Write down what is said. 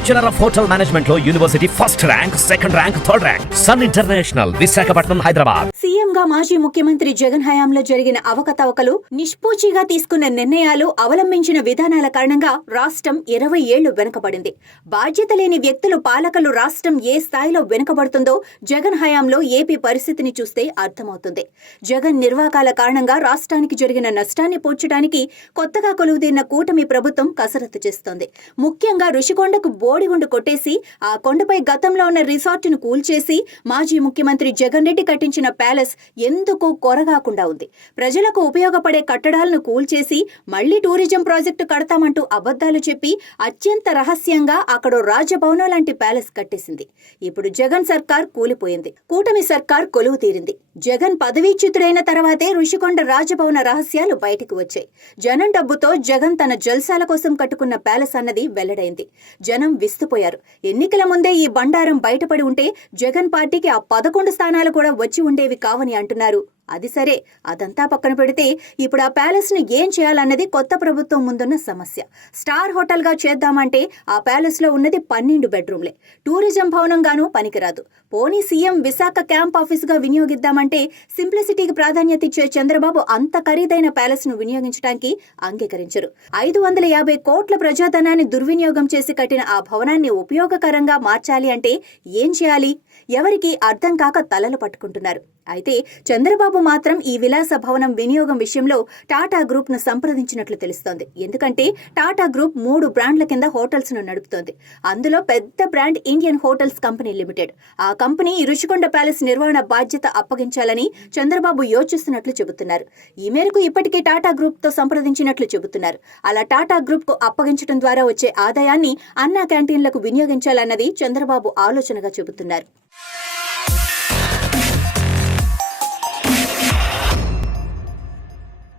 Bachelor of hotel management లో university first rank, second rank, third rank. Sun international, Visakhapatnam, Hyderabad. CM గా మాజీ ముఖ్యమంత్రి జగన్ హయాంలో జరిగిన అవకతవకలు, నిష్పూచిగా తీసుకున్న నిర్ణయాలు, అవలంబించిన విధానాల కారణంగా రాష్ట్రం 20 ఏళ్లు వెనుకబడింది. బాధ్యత లేని వ్యక్తులు, పాలకులు రాష్ట్రం ఏ స్థాయిలో వెనుకబడుతుందో జగన్ హయాంలో ఏపీ పరిస్థితిని చూస్తే అర్థమవుతుంది. జగన్ నిర్వాకాల కారణంగా రాష్ట్రానికి జరిగిన నష్టాన్ని పూడ్చడానికి కొత్తగా కొలువుదీరిన కూటమి ప్రభుత్వం కసరత్తు చేస్తోంది. ముఖ్యంగా రుషికొండకు బోడిగుండు కొట్టేసి, ఆ కొండపై గతంలో ఉన్న రిసార్టును కూల్చేసి మాజీ ముఖ్యమంత్రి జగన్ రెడ్డి కట్టించిన ప్యాలెస్ ఎందుకు కొరగాకుండా ఉంది. ప్రజలకు ఉపయోగపడే కట్టడాలను కూల్చేసి మళ్లీ టూరిజం ప్రాజెక్టు కడతామంటూ అబద్దాలు చెప్పి అత్యంత రహస్యంగా అక్కడో రాజభవనం లాంటి ప్యాలెస్ కట్టేసింది. ఇప్పుడు జగన్ సర్కార్ కూలిపోయింది. కూటమి సర్కార్ కొలువు తీరింది. జగన్ పదవీచ్యుతుడైన తర్వాతే రుషికొండ రాజభవన రహస్యాలు బయటికి వచ్చాయి. జనం డబ్బుతో జగన్ తన జల్సాల కోసం కట్టుకున్న ప్యాలెస్ అన్నది వెల్లడైంది. జనం విస్తుపోయారు. ఎన్నికల ముందే ఈ బండారం బయటపడి ఉంటే జగన్ పార్టీకి ఆ 11 స్థానాలు కూడా వచ్చి ఉండేవి కావని అంటున్నారు. అది సరే, అదంతా పక్కన పెడితే ఇప్పుడు ఆ ప్యాలెస్ ను ఏం చేయాలన్నది కొత్త ప్రభుత్వం ముందున్న సమస్య. స్టార్ హోటల్ గా చేద్దామంటే ఆ ప్యాలెస్ లో ఉన్నది 12 బెడ్రూమ్లే. టూరిజం భవనంగానూ పనికిరాదు. పోనీ సీఎం విశాఖ క్యాంప్ ఆఫీస్ గా వినియోగిద్దామంటే సింప్లిసిటీకి ప్రాధాన్యత ఇచ్చే చంద్రబాబు అంత ఖరీదైన ప్యాలెస్ ను వినియోగించడానికి అంగీకరించరు. 550 కోట్ల ప్రజాధనాన్ని దుర్వినియోగం చేసి కట్టిన ఆ భవనాన్ని ఉపయోగకరంగా మార్చాలి అంటే ఏం చేయాలి? ఎవరికి అర్థం కాక తలలు పట్టుకుంటున్నారు. అయితే చంద్రబాబు మాత్రం ఈ విలాస భవనం వినియోగం విషయంలో టాటా గ్రూప్ ను సంప్రదించినట్లు తెలుస్తోంది. ఎందుకంటే టాటా గ్రూప్ 3 బ్రాండ్ల కింద హోటల్స్ ను నడుపుతోంది. అందులో పెద్ద brand Indian hotels company limited. ఆ కంపెనీ ఈ రుషికొండ ప్యాలెస్ నిర్వహణ బాధ్యత అప్పగించాలని చంద్రబాబు యోచిస్తున్నట్లు చెబుతున్నారు. ఈ మేరకు ఇప్పటికే టాటా గ్రూప్ తో సంప్రదించినట్లు చెబుతున్నారు. అలా టాటా గ్రూప్ కు అప్పగించడం ద్వారా వచ్చే ఆదాయాన్ని అన్నా క్యాంటీన్లకు వినియోగించాలన్నది చంద్రబాబు ఆలోచనగా చెబుతున్నారు.